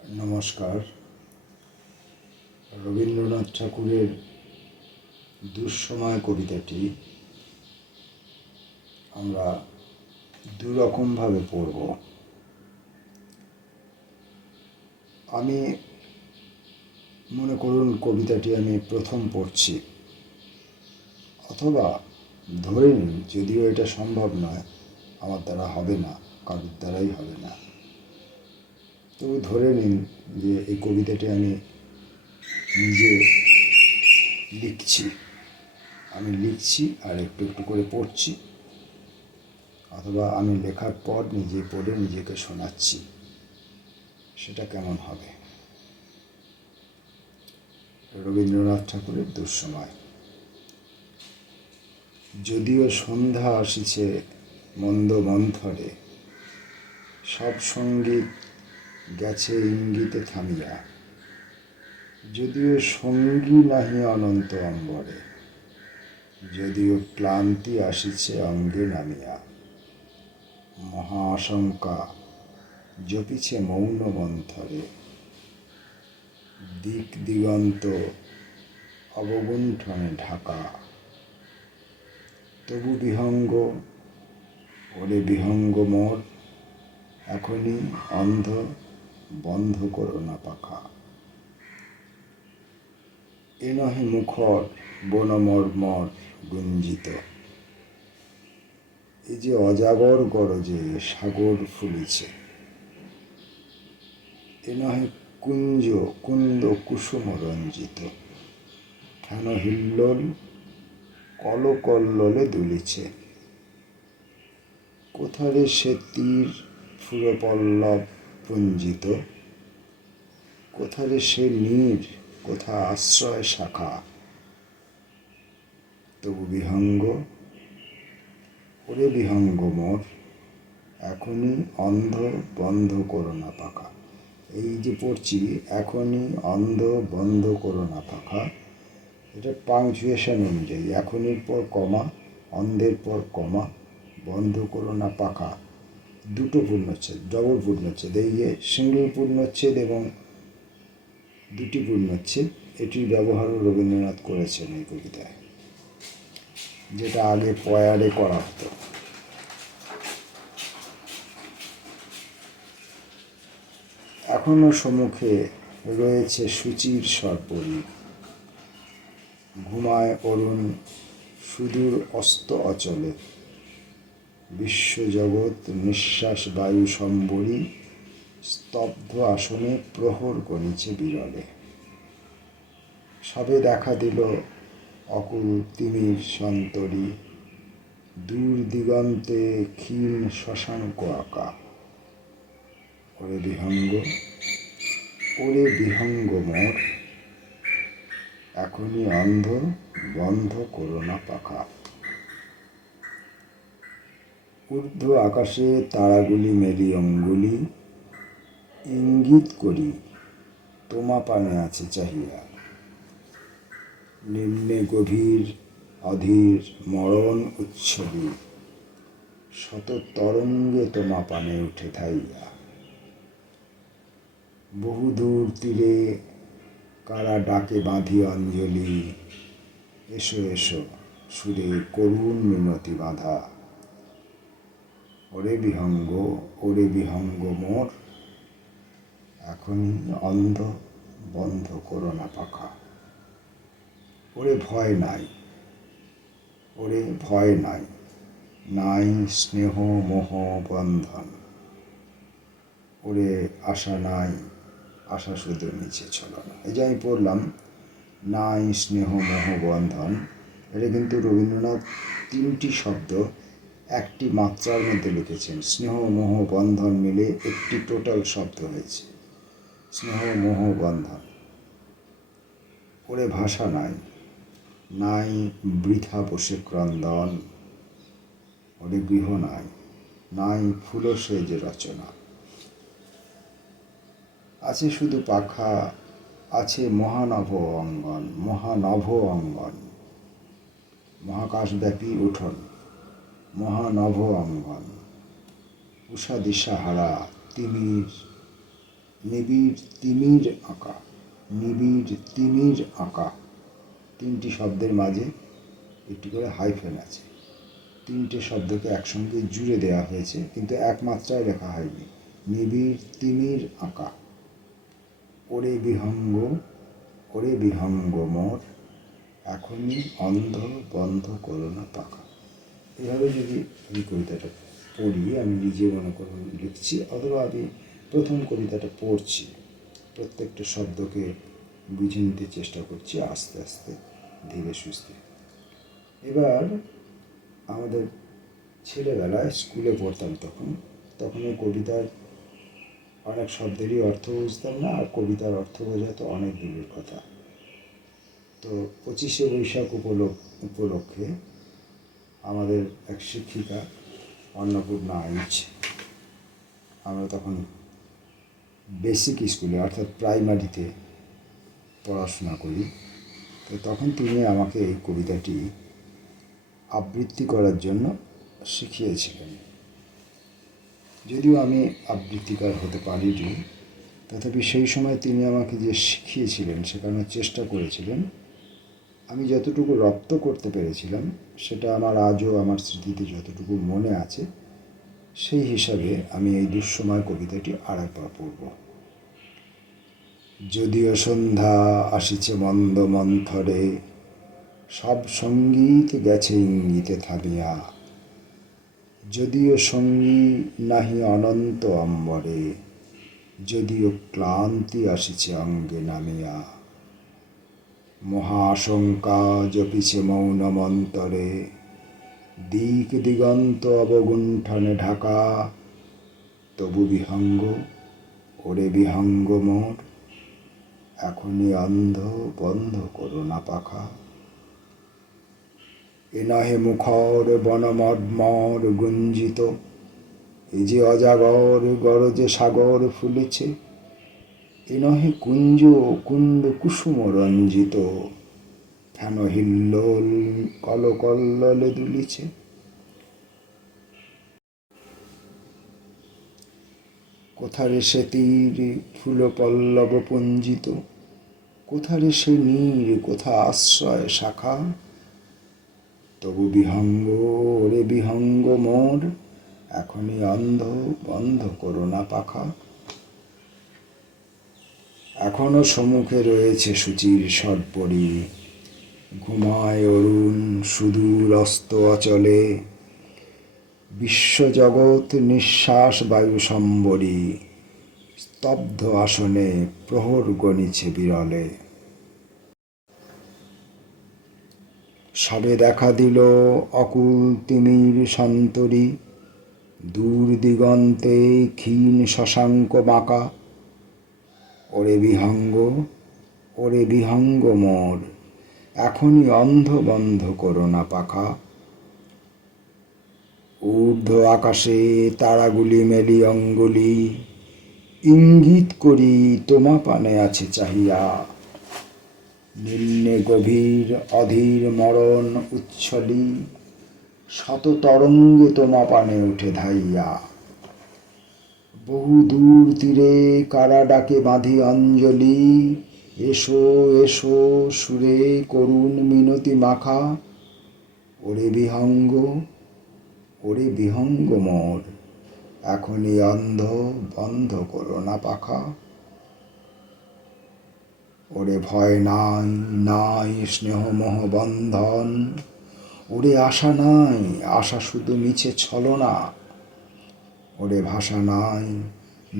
নমস্কার। রবীন্দ্রনাথ ঠাকুরের দুঃসময় কবিতাটি আমরা দুরকমভাবে পড়ব। আমি মনে করুন কবিতাটি আমি প্রথম পড়ছি, অথবা ধরে নিন, যদিও এটা সম্ভব নয়, আমার দ্বারা হবে না, কারোর দ্বারাই হবে না, তবু ধরে নিন যে এই কবিতাটি আমি নিজে লিখছি আর একটু একটু করে পড়ছি, অথবা আমি লেখার পর নিজে পড়ে নিজেকে শোনাচ্ছি। সেটা কেমন হবে? রবীন্দ্রনাথ ঠাকুরের দুঃসময়। যদিও সন্ধ্যা আসিছে মন্দ মন্থরে, সব সঙ্গীত গেছে ইঙ্গিতে থামিয়া, যদিও সঙ্গী নাহি অনন্ত অম্বরে, যদিও ক্লান্তি আসিছে অঙ্গে নামিয়া, মহা আশঙ্কা জপিছে মৌন মন্থরে, দিক দিগন্ত অবগুণ্ঠনে ঢাকা, তবু বিহঙ্গ ওরে বিহঙ্গ মোর, এখনই অন্ধ বন্ধ করো না পাখা, এ নহে মুখর বনমর্মর গুঞ্জিত, এ যে অজাগর গরজে সাগর ফুলিছে, এ নহে কুঞ্জ কুন্দ কুসুম রঞ্জিত, কেন হিল্লোল কলকল্লোলে দুলিছে, কোথারে সে তীর ফুরপল্লব পুঞ্জিত, কোথারে সে নীর কোথা আশ্রয় শাখা, তবু বিহঙ্গ ওরে বিহঙ্গ মোর, এখনই অন্ধ বন্ধ করো না পাখা। এই যে পড়ছি, এখনই অন্ধ বন্ধ করো না পাখা, এটা পাংচুয়েশন অনুযায়ী এখনের পর কমা, অন্ধের পর কমা, বন্ধ করো না পাখা, দুটো পূর্ণচ্ছেদ, ডবল পূর্ণচ্ছেদ, এই যে সিঙ্গল পূর্ণচ্ছেদ এবং দুটি পূর্ণচ্ছেদ, এটির ব্যবহারও রবীন্দ্রনাথ করেছেন এই কবিতায়, যেটা আগে পয়ারে করা হতো। এখনো সম্মুখে রয়েছে সূচির সর্পরি, ঘুমায় অরুণ সুদূর অস্ত অচলে, বিশ্বজগৎ নিঃশ্বাস বায়ু সম্বরী, স্তব্ধ আসনে প্রহর গণিছে বিরলে, সবে দেখা দিল অকুল তিমির সন্তরী, দূর দিগন্তে ক্ষীণ শশাঙ্ক আঁকা, ওরে বিহঙ্গ মোর, এখনই অন্ধ বন্ধ করো না পাখা। ঊর্ধ্ব আকাশে তারাগুলি মেলি অঙ্গুলি, ইঙ্গিত করি তোমা পানে আছে চাহিয়া, নিম্নে গভীর অধীর মরণ উচ্ছবি, শত তরঙ্গে তোমা পানে উঠে থাইয়া, বহুদূর তীরে কারা ডাকে বাঁধি অঞ্জলি, এসো এসো সুরে করুণ মিনতি বাঁধা, ওরে বিহঙ্গ মোর, এখনই অন্ধ বন্ধ করো না পাখা। ওরে ভয় নাই, নাই স্নেহ মোহ বন্ধন, ওরে আশা নাই, আশা শুধু নিচে ছলনা। এই যে আমি পড়লাম নাই স্নেহ মোহ বন্ধন, এটা কিন্তু রবীন্দ্রনাথ তিনটি শব্দ একটি মাত্রার মধ্যে লিখেছেন। স্নেহ মোহ বন্ধন মিলে একটি টোটাল শব্দ হয়েছে, স্নেহ মোহ বন্ধন। ওরে ভাষা নাই, নাই বৃথা বসে ক্রন্দন, ওরে গৃহ নাই, নাই ফুল সেজ রচনা, আছে শুধু পাখা, আছে মহানভ অঙ্গন, মহাকাশব্যাপী উঠোন, মহানভ অঙ্গন, উষা দিশাহারা তিমির নিবিড় তিমির আঁকা, নিবিড় তিমির আঁকা, তিনটি শব্দের মাঝে একটি করে হাইফেন আছে। তিনটে শব্দকে একসঙ্গে জুড়ে দেওয়া হয়েছে, কিন্তু এক মাত্রায় লেখা হয়নি। নিবিড় তিমির আঁকা, ওরে বিহঙ্গ, ওরে বিহঙ্গ মোর, এখনই অন্ধ বন্ধ করো না পাখা। এভাবে যদি আমি কবিতাটা পড়ি, আমি নিজে মনে করুন লিখছি, অথবা আমি প্রথম কবিতাটা পড়ছি, প্রত্যেকটা শব্দকে বুঝে নিতে চেষ্টা করছি আস্তে আস্তে, ধীরে সুস্থে। এবার আমাদের ছেলেবেলায় স্কুলে পড়তাম, তখন এই কবিতার অনেক শব্দেরই অর্থ বুঝতাম না, আর কবিতার অর্থ বোঝা তো অনেক দূরের কথা। তো 25শে বৈশাখ উপলক্ষে আমাদের এক শিক্ষিকা অন্নপূর্ণা আইচ, আমরা তখন বেসিক স্কুলে অর্থাৎ প্রাইমারিতে পড়াশোনা করি, তো তখন তিনি আমাকে এই কবিতাটি আবৃত্তি করার জন্য শিখিয়েছিলেন। যদিও আমি আবৃত্তিকার হতে পারিনি, তথাপি সেই সময় তিনি আমাকে যে শিখিয়েছিলেন, শেখানোর চেষ্টা করেছিলেন, আমি যতটুকু রপ্ত করতে পেরেছিলাম সেটা আমার আজও আমার স্মৃতিতে যতটুকু মনে আছে, সেই হিসাবে আমি এই দুঃসময় কবিতাটি আরেকবার পড়ব। যদিও সন্ধ্যা আসিছে মন্দ মন্থরে, সব সঙ্গীত গেছে ইঙ্গিতে থামিয়া, যদিও সঙ্গী নাহি অনন্ত অম্বরে, যদিও ক্লান্তি আসিছে অঙ্গে নামিয়া, মহা আশঙ্কা জপিছে মৌন মন্তরে, দিক দিগন্ত অবগুণ্ঠনে ঢাকা, তবু বিহঙ্গ, ওরে বিহঙ্গ মোর, এখনই অন্ধ বন্ধ করো না পাখা। এ নহে মুখর বনমর্মর গুঞ্জিত, এ যে অজাগর গরজে সাগর ফুলেছে, এ নহে কুঞ্জ কুণ্ড কুসুম রঞ্জিত, হেন হিল্লোল কলকল্ললে দুলিছে। কোথারে সে তীর ফুল পল্লব পুঞ্জিত, কোথারে সে নীর, কোথা আশ্রয় শাখা, তবু বিহঙ্গ, ওরে বিহঙ্গ মোর, এখনই অন্ধ বন্ধ করো না পাখা। এখনো সম্মুখে রয়েছে সূচির সর্পরি, ঘুমায় অরুণ সুদূর অস্ত অচলে, বিশ্বজগৎ নিঃশ্বাস বায়ু সম্বরী, স্তব্ধ আসনে প্রহর গণিছে বিরলে। সবে দেখা দিল অকুল তিমির সন্তরী, দূর দিগন্তে ক্ষীণ শশাঙ্ক বাঁকা, ওরে বিহঙ্গ, ওরে বিহঙ্গ মোর, এখনই অন্ধ বন্ধ করো না পাখা। ঊর্ধ্ব আকাশে তারাগুলি মেলি অঙ্গুলি, ইঙ্গিত করি তোমা পানে আছে চাহিয়া, নিম্নে গভীর অধীর মরণ উচ্ছলি, শত তরঙ্গে তোমা পানে উঠে ধাইয়া। বহু দূর তীরে কারা ডাকে বাঁধি অঞ্জলি, এসো এসো সুরে করুণ মিনতি মাখা, ওরে বিহঙ্গ, ওরে বিহঙ্গ মোর, এখনই অন্ধ বন্ধ করো না পাখা। ওরে ভয় নাই নাই স্নেহ মোহ বন্ধন, ওরে আশা নাই, আশা শুধু মিছে ছলনা, ওরে ভাষা নাই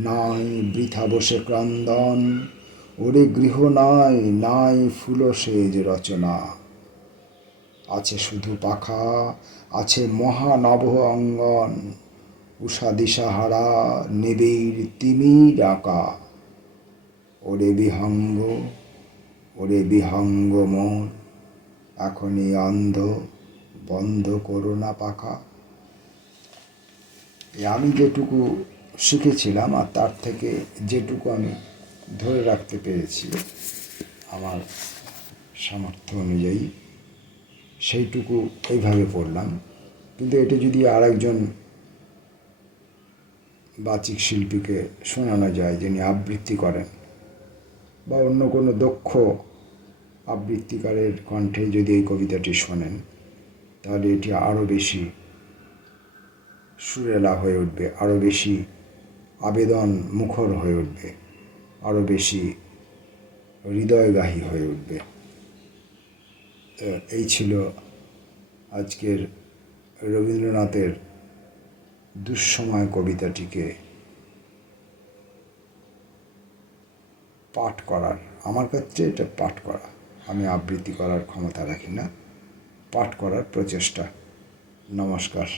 নাই বৃথা বসে ক্রন্দন, ওরে গৃহ নাই নাই ফুল সেজ রচনা, আছে শুধু পাখা, আছে মহানভ অঙ্গন, উষা দিশাহারা নিবিড় তিমির আঁকা, ওরে বিহঙ্গ, ওরে বিহঙ্গ মোর, এখনই অন্ধ বন্ধ করো না পাখা। আমি যেটুকু শিখেছিলাম আর তার থেকে যেটুকু আমি ধরে রাখতে পেরেছি আমার সামর্থ্য অনুযায়ী, সেইটুকু এইভাবে পড়লাম। কিন্তু এটা যদি আরেকজন বাচিক শিল্পীকে শোনানো যায় যিনি আবৃত্তি করেন, বা অন্য কোনো দক্ষ আবৃত্তিকারের কণ্ঠে যদি এই কবিতাটি শোনেন, তাহলে এটি আরও বেশি সুরেলা হয়ে উঠবে, আরও বেশি আবেদন মুখর হয়ে উঠবে, আরও বেশি হৃদয়গাহী হয়ে উঠবে। তো এই ছিল আজকের রবীন্দ্রনাথের দুঃসময় কবিতাটিকে পাঠ করার, আমার কাছে এটা পাঠ করা, আমি আবৃত্তি করার ক্ষমতা রাখি না, পাঠ করার প্রচেষ্টা। নমস্কার।